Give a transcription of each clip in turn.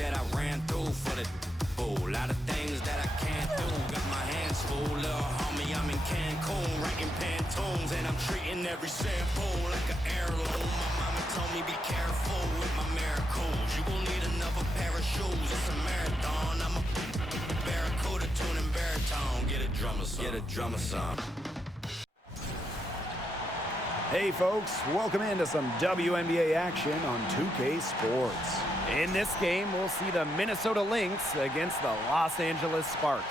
that I ran through for the a lot of things that I can't do. Got my hands full, little homie, I'm in Cancun, writing Pantones, and I'm treating every sample like an heirloom. My mama told me be careful with my miracles. You gon' need another pair of shoes. It's a marathon. I'm a barracuda tuning baritone. Get a drummer song. Get a drummer song. Hey folks, welcome into some WNBA action on 2K Sports. In this game, we'll see the Minnesota Lynx against the Los Angeles Sparks.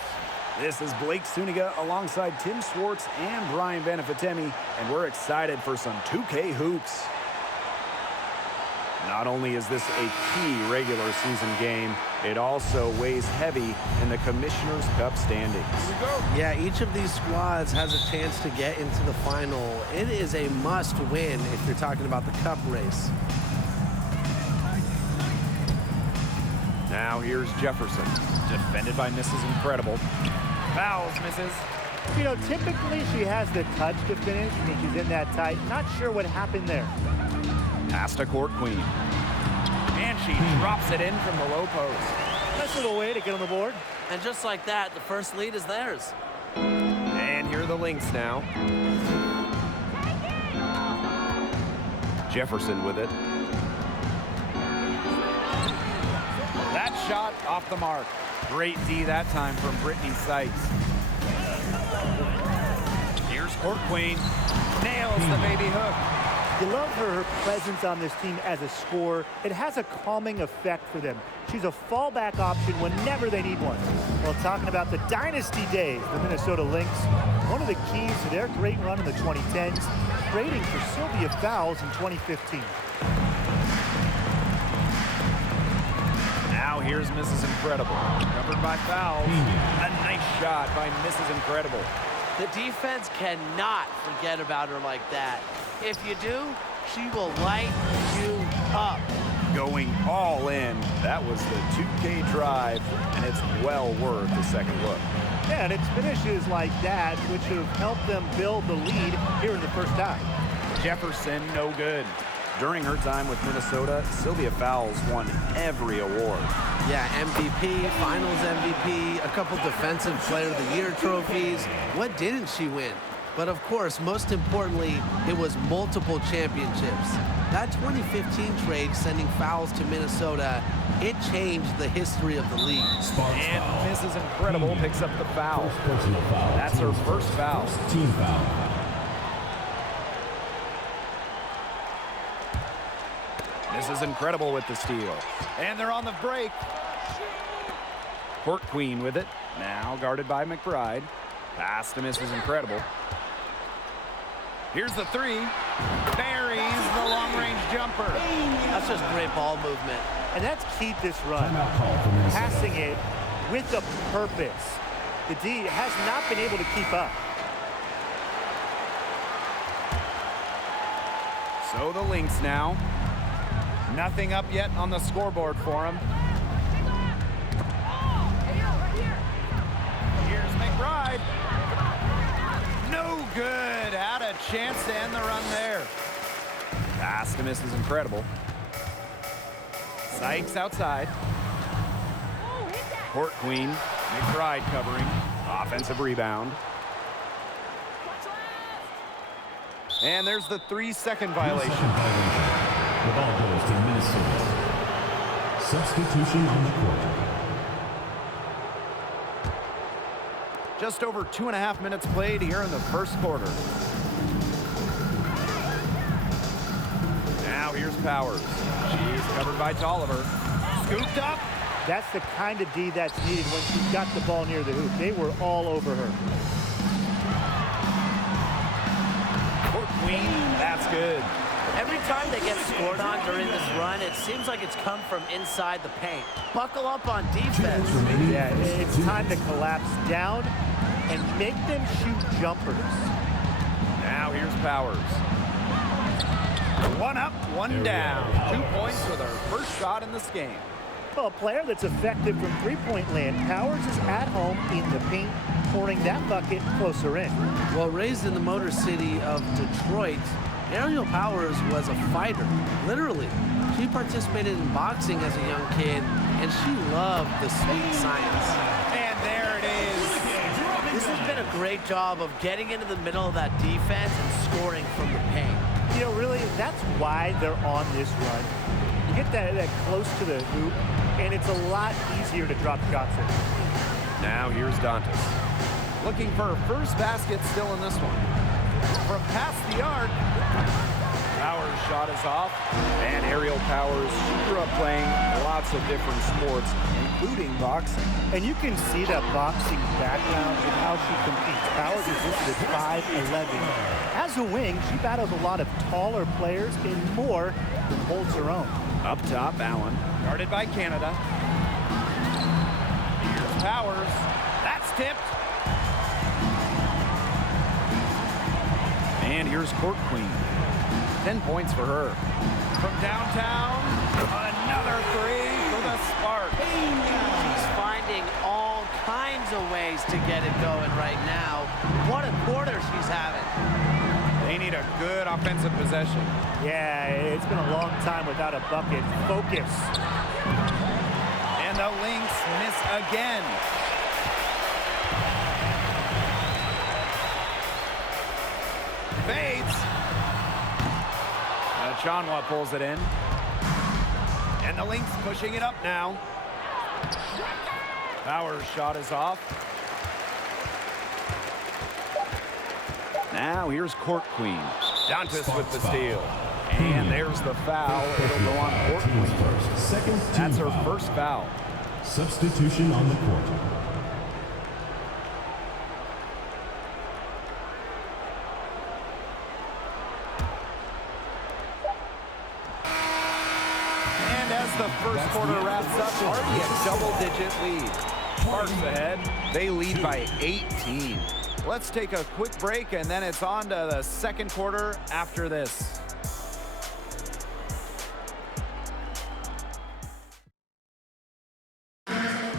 This is Blake Suniga alongside Tim Swartz and Brian Benefitemi, and we're excited for some 2K hoops. Not only is this a key regular season game, it also weighs heavy in the Commissioner's Cup standings. Yeah, each of these squads has a chance to get into the final. It is a must-win if you're talking about the Cup race. Now here's Jefferson, defended by Mrs. Incredible. Fouls, misses. You know, typically she has the touch to finish when she's in that tight. Not sure what happened there. Pass to Court Queen. And she drops it in from the low post. Nice little way to get on the board. And just like that, the first lead is theirs. And here are the Lynx now. Jefferson with it. That shot off the mark. Great D that time from Brittany Sykes. Here's Court Queen. Nails the baby hook. You love her presence on this team as a scorer. It has a calming effect for them. She's a fallback option whenever they need one. Well, talking about the dynasty days, the Minnesota Lynx, one of the keys to their great run in the 2010s, trading for Sylvia Fowles in 2015. Now here's Mrs. Incredible, covered by Fowles. A nice shot by Mrs. Incredible. The defense cannot forget about her like that. If you do, she will light you up. Going all in. That was the 2K drive, and it's well worth a second look. Yeah, and it's finishes like that which have helped them build the lead here in the first half. Jefferson, no good. During her time with Minnesota, Sylvia Fowles won every award. Yeah, MVP, Finals MVP, a couple Defensive Player of the Year trophies. What didn't she win? But of course, most importantly, it was multiple championships. That 2015 trade sending Fowles to Minnesota, it changed the history of the league. And Mrs. Incredible picks up the foul. That's her first foul. Team foul. Mrs. Incredible with the steal. And they're on the break. Court Queen with it. Now guarded by McBride. Pass to Mrs. Incredible. Here's the three. Buries the long-range jumper. That's just great ball movement. And that's keyed this run. Passing it with a purpose. The D has not been able to keep up. So the Lynx now. Nothing up yet on the scoreboard for them. Here's McBride. No good. Had a chance to end the run there. Pass to Mrs. Incredible. Sykes outside. Court Queen. McBride covering. Offensive rebound. And there's the 3-second violation. The ball goes to Minnesota. Substitution on the court. Just over 2.5 minutes played here in the first quarter. Now here's Powers. She's covered by Tolliver. Scooped up. That's the kind of D that's needed when she's got the ball near the hoop. They were all over her. Court Queen, that's good. Every time they get scored on during this run, it seems like it's come from inside the paint. Buckle up on defense. Yeah, it's time to collapse down and make them shoot jumpers. Now here's Powers. One up, one down. 2 points with her first shot in this game. Well, a player that's effective from three-point land. Powers is at home in the paint, pouring that bucket closer in. Well, raised in the Motor City of Detroit, Aerial Powers was a fighter, literally. She participated in boxing as a young kid, and she loved the sweet science. And there it is. This has been a great job of getting into the middle of that defense and scoring from the paint. You know, really, that's why they're on this run. You get that close to the hoop, and it's a lot easier to drop shots in. Now here's Dantas. Looking for her first basket still in this one. From past the arc. Powers' shot is off. And Aerial Powers, she grew up playing lots of different sports, including boxing. And you can see that boxing background in how she competes. Powers is listed at 5'11". As a wing, she battles a lot of taller players and more than holds her own. Up top, Allen. Guarded by Canada. Here's Powers. That's tipped. And here's Court Queen. 10 points for her. From downtown, another three for the Sparks. She's finding all kinds of ways to get it going right now. What a quarter she's having. They need a good offensive possession. Yeah, it's been a long time without a bucket. Focus. And the Lynx miss again. Fades. Chanwa pulls it in. And the Lynx pushing it up now. Powers' shot is off. Now here's Court Queen. Dantas with the steal. And there's the foul. It'll go on Court Queen. That's her first foul. Substitution on the court. And as the first quarter wraps up, already a double-digit lead. Sparks ahead. They lead by 18. Let's take a quick break, and then it's on to the second quarter after this. And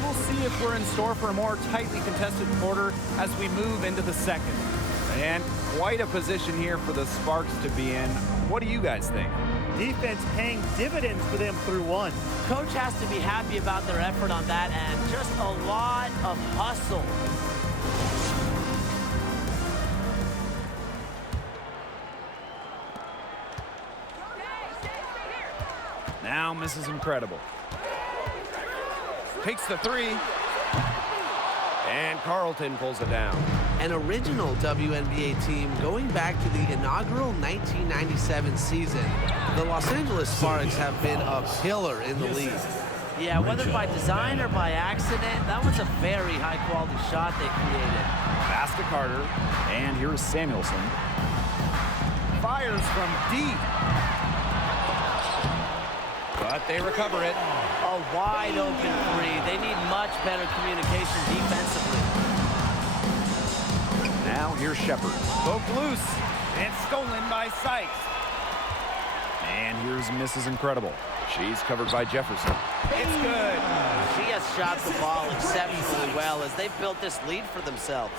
we'll see if we're in store for a more tightly contested quarter as we move into the second. And quite a position here for the Sparks to be in. What do you guys think? Defense paying dividends for them through one. Coach has to be happy about their effort on that end. Just a lot of hustle. Now Mrs. Incredible. Takes the three. And Carlton pulls it down. An original WNBA team going back to the inaugural 1997 season, the Los Angeles Sparks have been a pillar in the league. Yeah, whether by design or by accident, that was a very high-quality shot they created. Pass to Carter. And here's Samuelson. Fires from deep. But they recover it. A wide-open three. They need much better communication defensively. Now here's Shepard. Poked loose and stolen by Sykes. And here's Mrs. Incredible. She's covered by Jefferson. It's good. She has shot the ball exceptionally well as they've built this lead for themselves.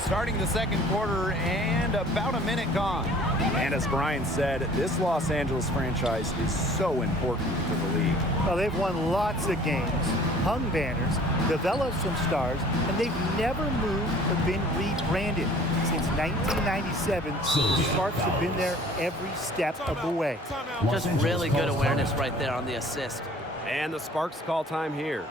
Starting the second quarter and about a minute gone. And as Brian said, this Los Angeles franchise is so important to the league. Well, they've won lots of games, hung banners, developed some stars, and they've never moved or been rebranded. Since 1997, the Sparks have been there every step of the way. Just really good awareness right there on the assist. And the Sparks call time here.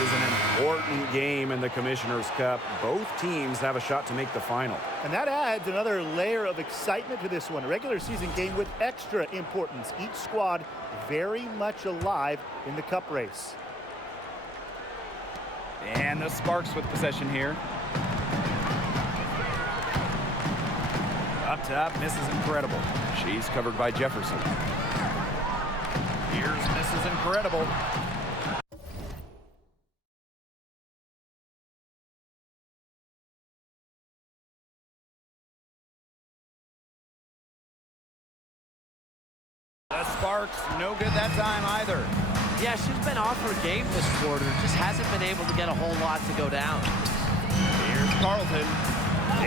is an important game in the Commissioner's Cup. Both teams have a shot to make the final. And that adds another layer of excitement to this one. A regular season game with extra importance. Each squad very much alive in the cup race. And the Sparks with possession here. Up top, Mrs. Incredible. She's covered by Jefferson. Here's Mrs. Incredible. The Sparks, no good that time either. Yeah, she's been off her game this quarter. Just hasn't been able to get a whole lot to go down. Here's Carlton.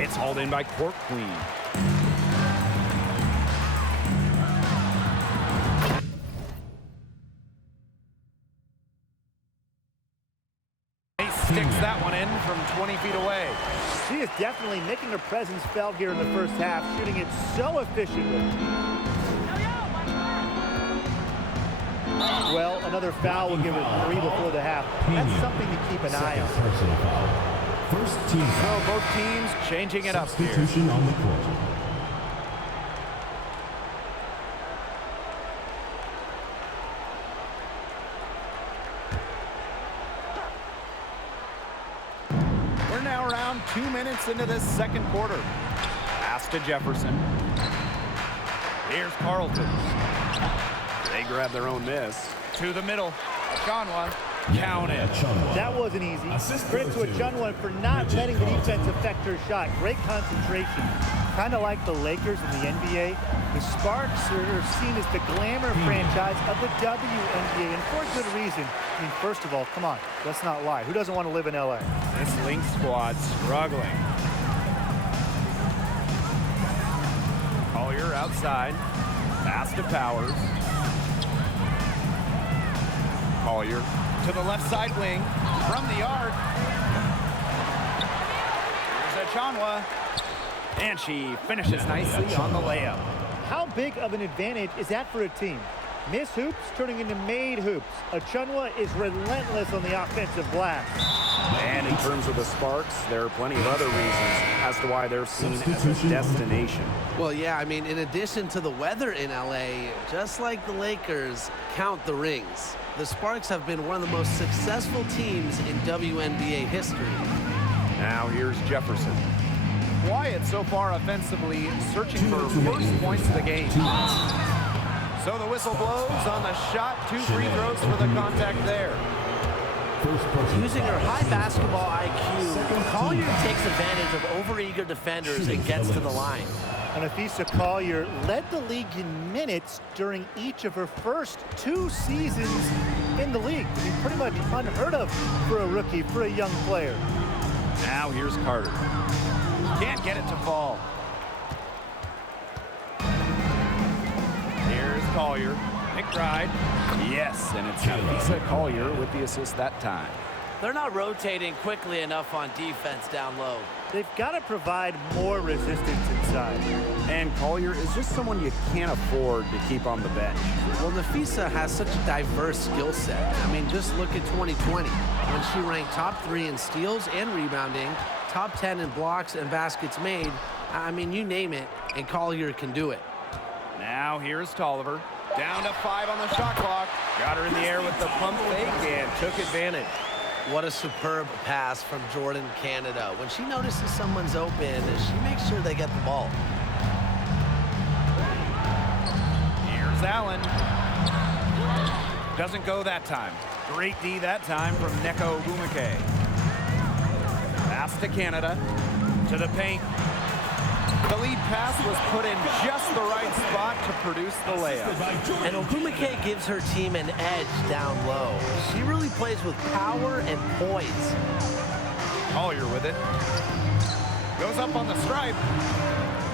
It's hauled in by Court Queen. He sticks that one in from 20 feet away. She is definitely making her presence felt here in the first half, shooting it so efficiently. Well, another foul will give her 3 before the half. That's something to keep an eye on. Personal foul. First team So foul. both teams changing it up here. Substitution on the court. We're now around 2 minutes into this second quarter. Pass to Jefferson. Here's Carlton. They grab their own miss. To the middle. Chanwa. Count it. That wasn't easy. Credit to Achunwa for not letting the defense affect her shot. Great concentration. Kind of like the Lakers in the NBA. The Sparks are seen as the glamour franchise of the WNBA, and for good reason. I mean, first of all, come on, let's not lie. Who doesn't want to live in LA? This Lynx squad struggling. Collier outside. Pass to Powers. Collier to the left side wing. From the arc. Here's Achunwa. And she finishes nicely on the layup. How big of an advantage is that for a team? Miss hoops turning into made hoops. Achunwa is relentless on the offensive glass. And in terms of the Sparks, there are plenty of other reasons as to why they're seen as a destination. Well, yeah, I mean, in addition to the weather in LA, just like the Lakers, count the rings. The Sparks have been one of the most successful teams in WNBA history. Now here's Jefferson. Quiet so far offensively, searching for first points of the game. So the whistle blows on the shot. 2 free throws for the contact there. Using her high basketball IQ, Collier takes advantage of overeager defenders and gets to the line. And Afisa Collier led the league in minutes during each of her first 2 seasons in the league. I mean, pretty much unheard of for a rookie, for a young player. Now here's Carter. Can't get it to fall. Here's Collier. McBride. Yes, and it's Afisa Collier with the assist that time. They're not rotating quickly enough on defense down low. They've got to provide more resistance inside. And Collier is just someone you can't afford to keep on the bench. Well, Nafisa has such a diverse skill set. I mean, just look at 2020, when she ranked top 3 in steals and rebounding, top 10 in blocks and baskets made. I mean, you name it, and Collier can do it. Now here's Tolliver. Down to 5 on the shot clock. Got her in the air with the pump fake and took advantage. What a superb pass from Jordan Canada. When she notices someone's open, she makes sure they get the ball. Here's Allen. Doesn't go that time. Great D that time from Neko Bumake. Pass to Canada. To the paint. The lead pass was put in just the right spot to produce the layup. And Ogumake gives her team an edge down low. She really plays with power and poise. Collier with it. Goes up on the stripe.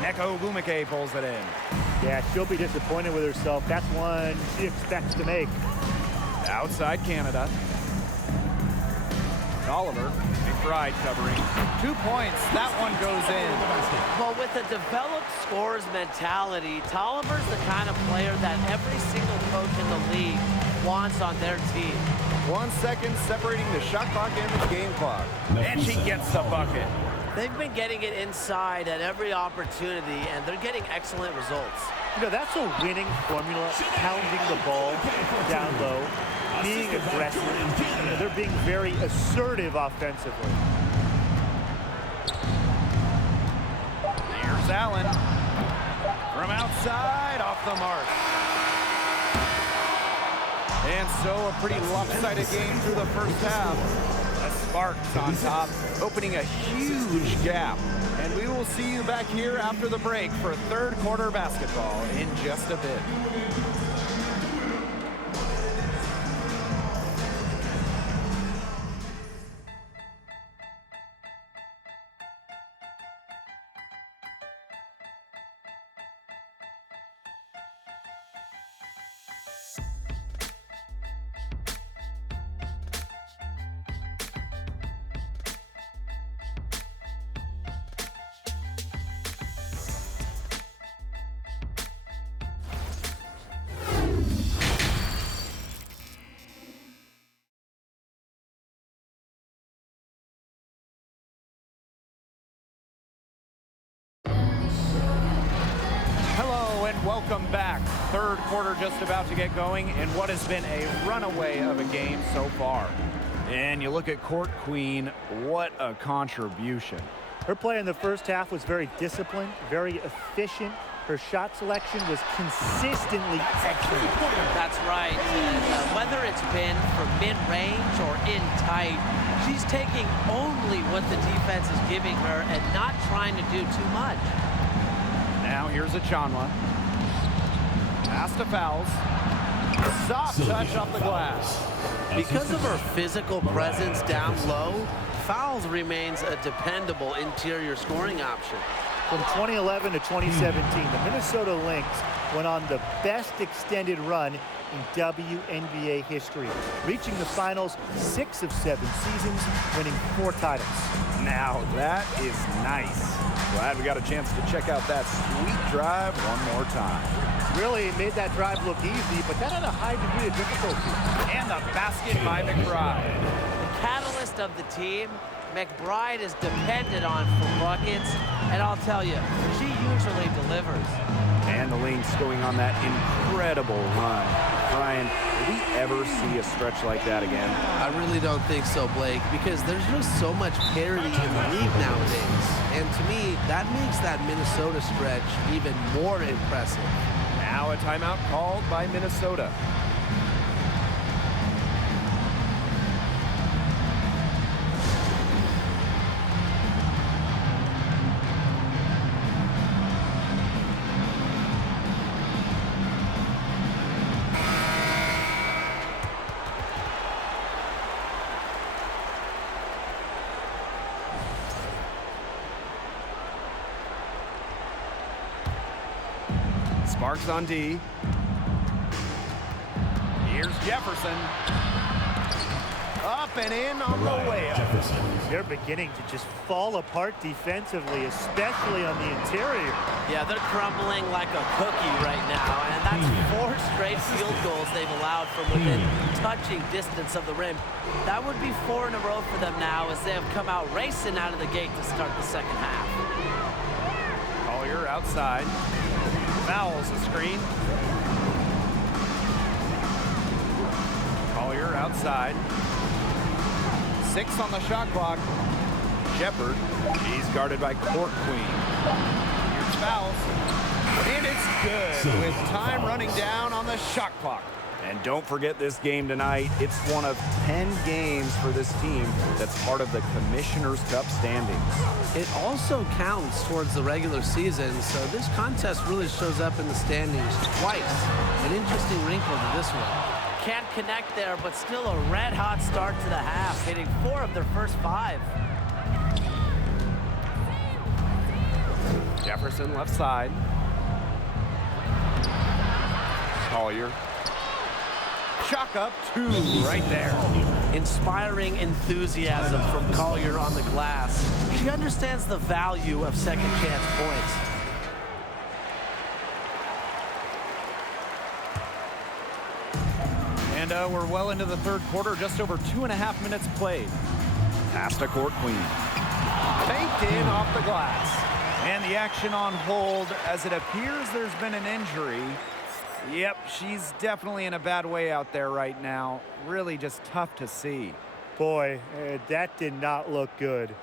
Neko Bumake pulls it in. Yeah, she'll be disappointed with herself. That's one she expects to make. Outside Canada. Oliver. McBride covering. 2 points. That one goes in. Well, with a developed scorer's mentality, Tolliver's the kind of player that every single coach in the league wants on their team. 1 second separating the shot clock and the game clock. And she gets the bucket. They've been getting it inside at every opportunity, and they're getting excellent results. You know, that's a winning formula, pounding the ball down low, being aggressive. You know, they're being very assertive offensively. Here's Allen. From outside, off the mark. And so a pretty lopsided game through the first half. The Sparks on top, opening a huge gap. And we will see you back here after the break for third quarter basketball in just a bit. And welcome back. Third quarter just about to get going in what has been a runaway of a game so far. And you look at Court Queen, what a contribution. Her play in the first half was very disciplined, very efficient. Her shot selection was consistently excellent. That's right. Whether it's been from mid-range or in tight, she's taking only what the defense is giving her and not trying to do too much. Now here's a Chanwa. Pass to Fowles. Soft touch off the glass. Because of her physical presence down low, Fowles remains a dependable interior scoring option. From 2011 to 2017, the Minnesota Lynx went on the best extended run in WNBA history, reaching the finals 6 of 7 seasons, winning 4 titles. Now that is nice. Glad we got a chance to check out that sweet drive one more time. Really made that drive look easy, but that had a high degree of difficulty. And the basket by McBride. The catalyst of the team, McBride is depended on for buckets, and I'll tell you, she usually delivers. And the Lynx going on that incredible run. Brian, will we ever see a stretch like that again? I really don't think so, Blake, because there's just so much parity in the league nowadays. And to me, that makes that Minnesota stretch even more impressive. Now a timeout called by Minnesota. Sparks on D. Here's Jefferson. Up and in on the way up. They're beginning to just fall apart defensively, especially on the interior. Yeah, they're crumbling like a cookie right now, and that's 4 straight field goals they've allowed from within touching distance of the rim. That would be 4 in a row for them now as they have come out racing out of the gate to start the second half. Collier outside. Fouls the screen. Collier outside. 6 on the shot clock. Shepard. He's guarded by Court Queen. Here's Fouls. And it's good with time running down on the shot clock. And don't forget this game tonight. It's one of 10 games for this team that's part of the Commissioner's Cup standings. It also counts towards the regular season, so this contest really shows up in the standings twice. An interesting wrinkle to this one. Can't connect there, but still a red-hot start to the half, hitting 4 of their first 5. Jefferson left side. Collier. Chalk up 2 right there. Inspiring enthusiasm from Collier on the glass. She understands the value of second chance points. And And we're well into the third quarter, just over 2.5 minutes played. Pass to court queen. Banked in off the glass. And the action on hold as it appears there's been an injury. Yep, she's definitely in a bad way out there right now. Really just tough to see. Boy, that did not look good.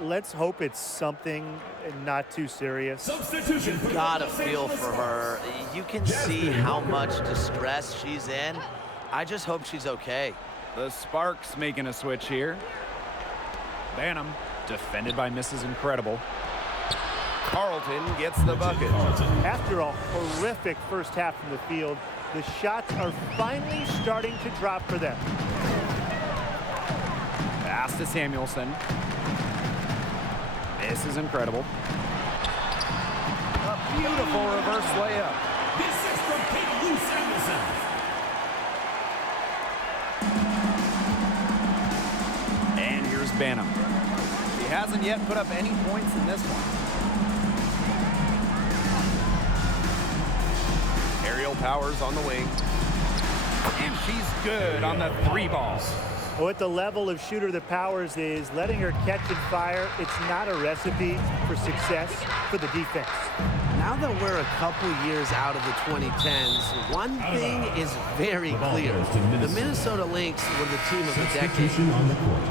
Let's hope it's something not too serious. Substitution. Gotta feel for her. You can see how much distress she's in. I just hope she's okay. The Sparks making a switch here. Banham, defended by Mrs. Incredible. Carlton gets the bucket. After a horrific first half from the field, the shots are finally starting to drop for them. Pass to Samuelson. This is incredible. A beautiful reverse layup. This is from KaThy Samuelson. And here's Banham. He hasn't yet put up any points in this one. Aerial Powers on the wing. And she's good on the 3 ball. Well, at the level of shooter that Powers is, letting her catch and fire, it's not a recipe for success for the defense. Now that we're a couple years out of the 2010s, one thing is very clear. The Minnesota Lynx were the team of the decade. Substitution on the court.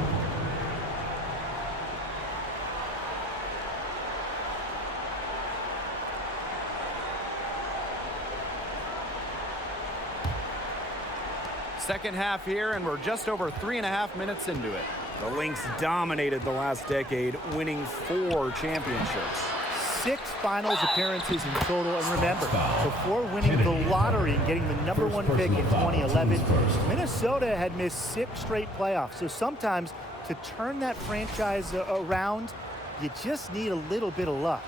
Second half here, and we're just over 3.5 minutes into it. The Lynx dominated the last decade, winning 4 championships. 6 finals appearances in total. And remember, before winning the lottery and getting the #1 pick in 2011, Minnesota had missed 6 straight playoffs. So sometimes to turn that franchise around, you just need a little bit of luck.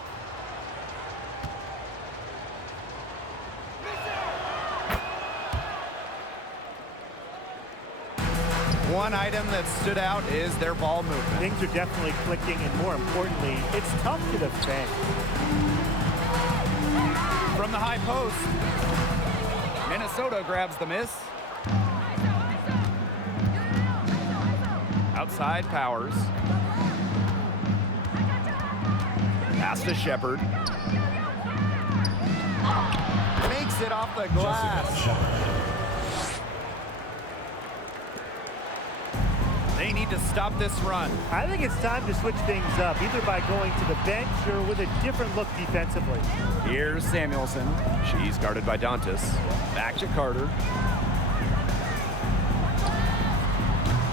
One item that stood out is their ball movement. Things are definitely clicking, and more importantly, it's tough to defend. From the high post, Minnesota grabs the miss. Outside Powers. Pass to Shepard. Makes it off the glass. They need to stop this run. I think it's time to switch things up, either by going to the bench or with a different look defensively. Here's Samuelson. She's guarded by Dantas. Back to Carter.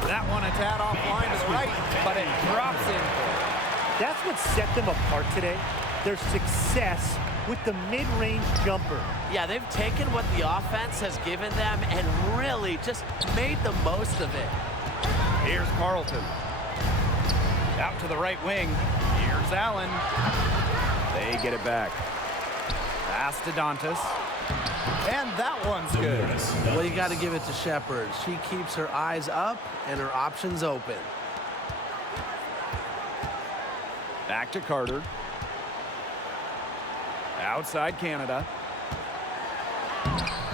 That one a tad offline to the right, but it drops in. That's what set them apart today. Their success with the mid-range jumper. Yeah, they've taken what the offense has given them and really just made the most of it. Here's Carlton. Out to the right wing. Here's Allen. They get it back. Pass to Dantas. And that one's good. Well, you got to give it to Shepard. She keeps her eyes up and her options open. Back to Carter. Outside Canada.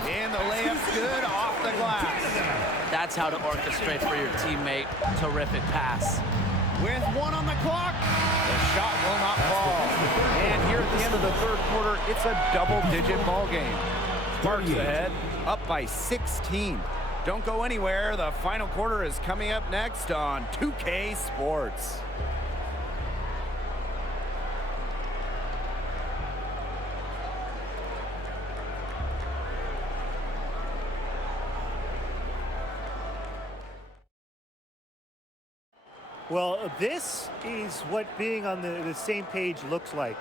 And the layup's good off the glass. That's how to orchestrate for your teammate. Terrific pass. With 1 on the clock, the shot will not fall. And here at the end of the third quarter, it's a double-digit ball game. Sparks ahead, up by 16. Don't go anywhere. The final quarter is coming up next on 2K Sports. Well, this is what being on the same page looks like.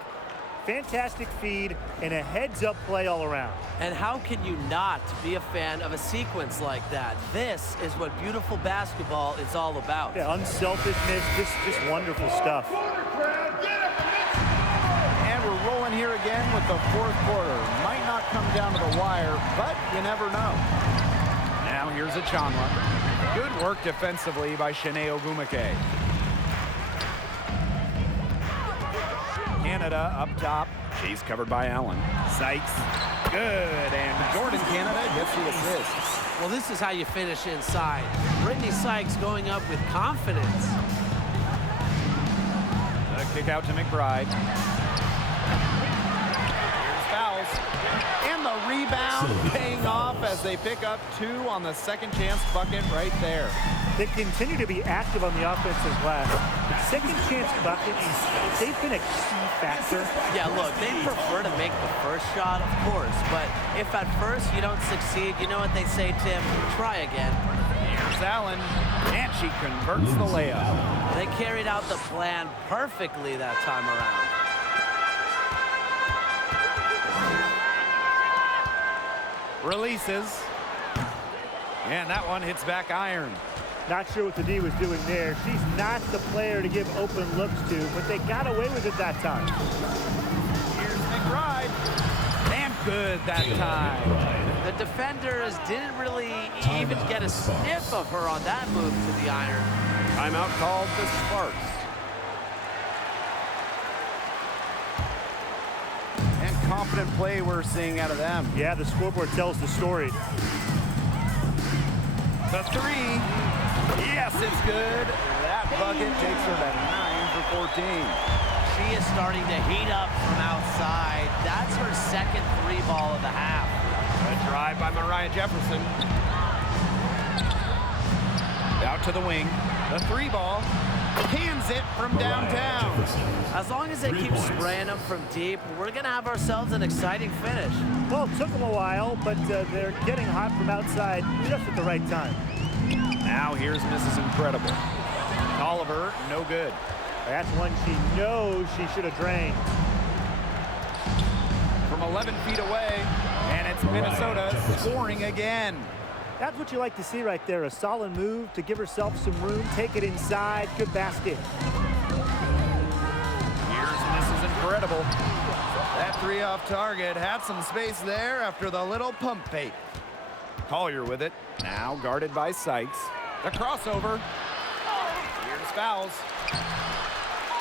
Fantastic feed and a heads-up play all around. And how can you not be a fan of a sequence like that? This is what beautiful basketball is all about. Yeah, unselfishness, just wonderful stuff. And we're rolling here again with the fourth quarter. Might not come down to the wire, but you never know. Now here's a Chanla. Good work defensively by Shanae Ogumake. Canada up top. She's covered by Allen. Sykes. Good. And Jordan Canada gets the assist. Well, this is how you finish inside. Brittany Sykes going up with confidence. A kick out to McBride. Here's fouls. And the rebound paying off as they pick up 2 on the second chance bucket right there. They continue to be active on the offensive glass. Second chance buckets, they've been a key factor. Yeah, look, they prefer to make the first shot, of course, but if at first you don't succeed, you know what they say, Tim? Try again. Here's Allen, and she converts the layup. They carried out the plan perfectly that time around. Releases. And that one hits back iron. Not sure what the D was doing there. She's not the player to give open looks to, but they got away with it that time. Here's McBride. And good that time. The defenders didn't really even get a sniff of her on that move to the iron. Timeout called the Sparks. And confident play we're seeing out of them. Yeah, the scoreboard tells the story. The 3. Yes, it's good. That bucket takes her to 9 for 14. She is starting to heat up from outside. That's her second 3-ball of the half. A drive by Mariah Jefferson. Out to the wing. The 3-ball. Cans it from downtown. As long as they keep spraying them from deep, we're going to have ourselves an exciting finish. Well, it took them a while, but they're getting hot from outside just at the right time. Now here's Mrs. Incredible. Oliver, no good. That's one she knows she should have drained. From 11 feet away, and it's Minnesota scoring again. That's what you like to see right there. A solid move to give herself some room, take it inside. Good basket. Here's Mrs. Incredible. That 3 off target had some space there after the little pump fake. Collier with it. Now guarded by Sykes. The crossover. Here's fouls.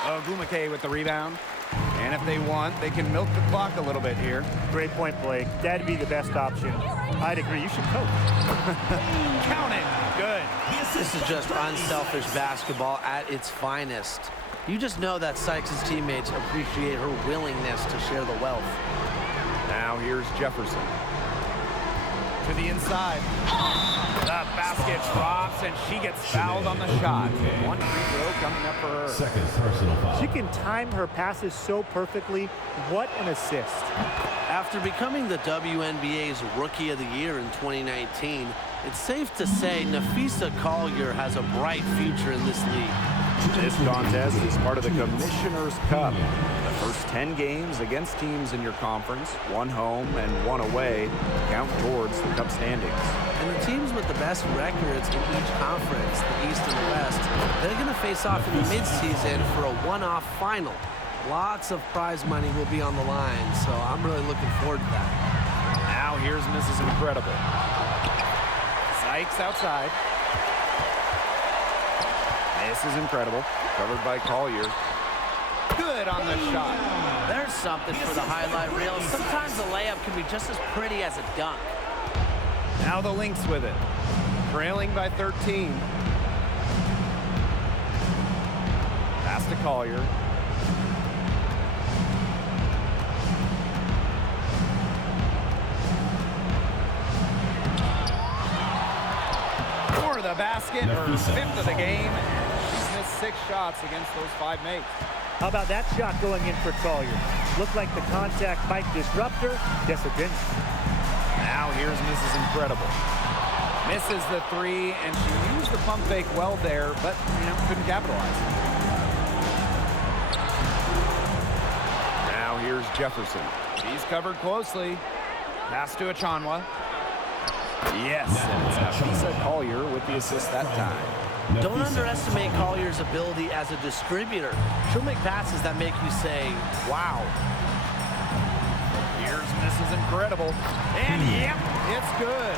Ogumake with the rebound. And if they want, they can milk the clock a little bit here. Great point, Blake. That'd be the best option. I'd agree. You should coach. Count it. Good. This is just unselfish basketball at its finest. You just know that Sykes' teammates appreciate her willingness to share the wealth. Now here's Jefferson. To the inside. The basket drops, and she gets fouled on the shot. 1 free throw coming up for her. Second personal foul. She can time her passes so perfectly. What an assist. After becoming the WNBA's Rookie of the Year in 2019, it's safe to say Nafisa Collier has a bright future in this league. This contest is part of the Commissioner's Cup. The first 10 games against teams in your conference, 1 home and 1 away, count towards the Cup standings. And the teams with the best records in each conference, the East and the West, they're going to face off in the midseason for a one-off final. Lots of prize money will be on the line, so I'm really looking forward to that. Now here's Mrs. Incredible. Sykes outside. This is Incredible, covered by Collier. Good on the shot. There's something for the highlight reel. Sometimes the layup can be just as pretty as a dunk. Now the Lynx with it. Trailing by 13. Pass to Collier. For the basket, her 5th of the game. She's missed 6 shots against those 5 mates. How about that shot going in for Collier? Looked like the contact might disrupt her. Guess it didn't. Now here's Mrs. Incredible. Misses the 3, and she used the pump fake well there, but, couldn't capitalize. Now here's Jefferson. He's covered closely. Pass to Achanwa. Yes, and it's Nafisa Collier with the assist that time. Don't underestimate Collier's ability as a distributor. She'll make passes that make you say, wow. Here's Mrs. Incredible. And yep, it's good.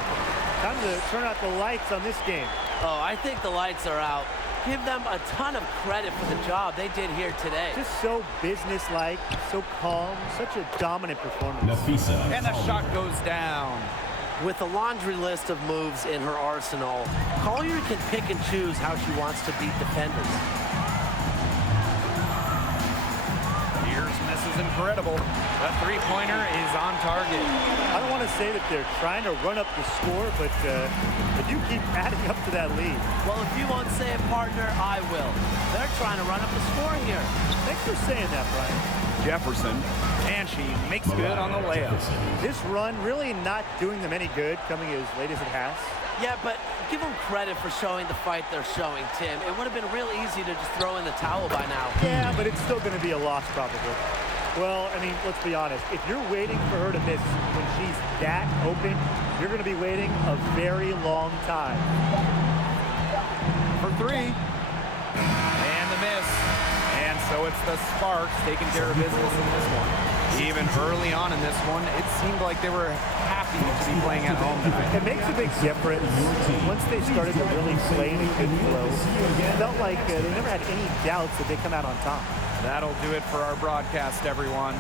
Time to turn out the lights on this game. Oh, I think the lights are out. Give them a ton of credit for the job they did here today. Just so businesslike, so calm, such a dominant performance. Nafisa. And the shot goes down. With a laundry list of moves in her arsenal, Collier can pick and choose how she wants to beat defenders. Here's misses incredible. The three-pointer is on target. I don't want to say that they're trying to run up the score, but you keep adding up to that lead. Well, if you won't say it, partner, I will. They're trying to run up the score here. Thanks for saying that, Brian. Jefferson, and she makes good on the layup. This run really not doing them any good, coming as late as it has. Yeah, but give them credit for showing the fight they're showing, Tim. It would have been real easy to just throw in the towel by now. Yeah, but it's still going to be a loss, probably. Well, I mean, let's be honest. If you're waiting for her to miss when she's that open, you're going to be waiting a very long time. For three. And the miss. And so it's the Sparks taking care of business in this one. Even early on in this one, it seemed like they were happy to be playing at home tonight. It makes a big difference. Once they started to really play in a good flow, it felt like they never had any doubts that they come out on top. That'll do it for our broadcast, everyone.